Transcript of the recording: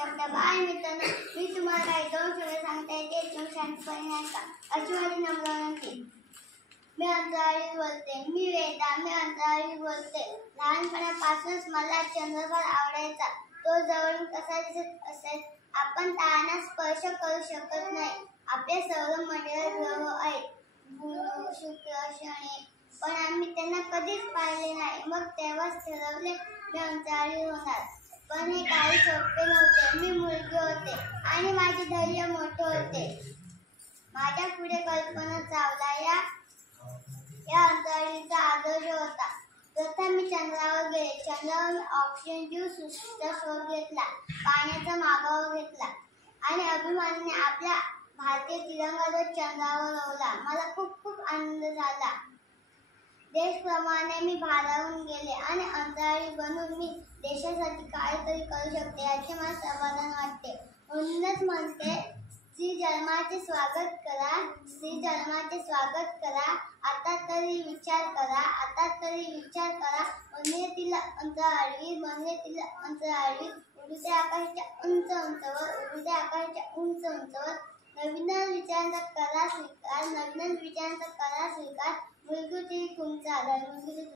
आपल्या बालमित्रांनो, मी तुम्हाला काही दोन शब्द सांगते ते तुम्ही शांतपणे ऐका. अशी माझी नम्र विनंती. मी अंतराळी बोलते. मी वेदा. मी अंतराळी बोलते. लहानपणापासूनच मला चंद्र फार आवडायचा. तो जवळून कसा दिसत असेल आपण ताऱ्यांना स्पर्श करू शकत नाही. आपले सौरमंडळात ग्रह आहेत, गुरु, शुक्र, शनी, पण आम्ही त्यांना कधीच पाहिले नाही. मग तेव्हाच ठरवले मी अंतराळी होणार. पण हे काही सोपे नव्हते. मी मुलगी होते आणि माझे धैर्य मोठे होते. माझ्या पुढे कल्पना चावला या अंतराळीचा आदर्श होता. प्रथम मी चंद्रावर गेले. चंद्रावर मी ऑक्सिजन जीवसृष्टीचा शोध घेतला, पाण्याचा मागोवा घेतला आणि अभिमानाने आपला भारतीय तिरंगा चंद्रावर रोवला. मला खूप खूप आनंद झाला. देशाप्रमाणे मी भारावून गेले आणि अंतराळी बनून मी देशासाठी काहीतरी करू शकते याचे मला समाधान वाटते. म्हणूनच म्हणते, स्त्री जन्माचे स्वागत करा, स्त्री जन्माचे स्वागत करा. आता तरी विचार करा, आता तरी विचार करा. म्हणून तिला अंतराळी, म्हणून तिला अंतराळी. उडू दे आकाशाच्या उंच उंचवर, उडू दे आकाशाच्या उंच उंचवर. नवीन विचारांचा करा स्वीकार, नवीन विचारांचा करा स्वीकार. मुलगी तुमचा आधार, मुलगी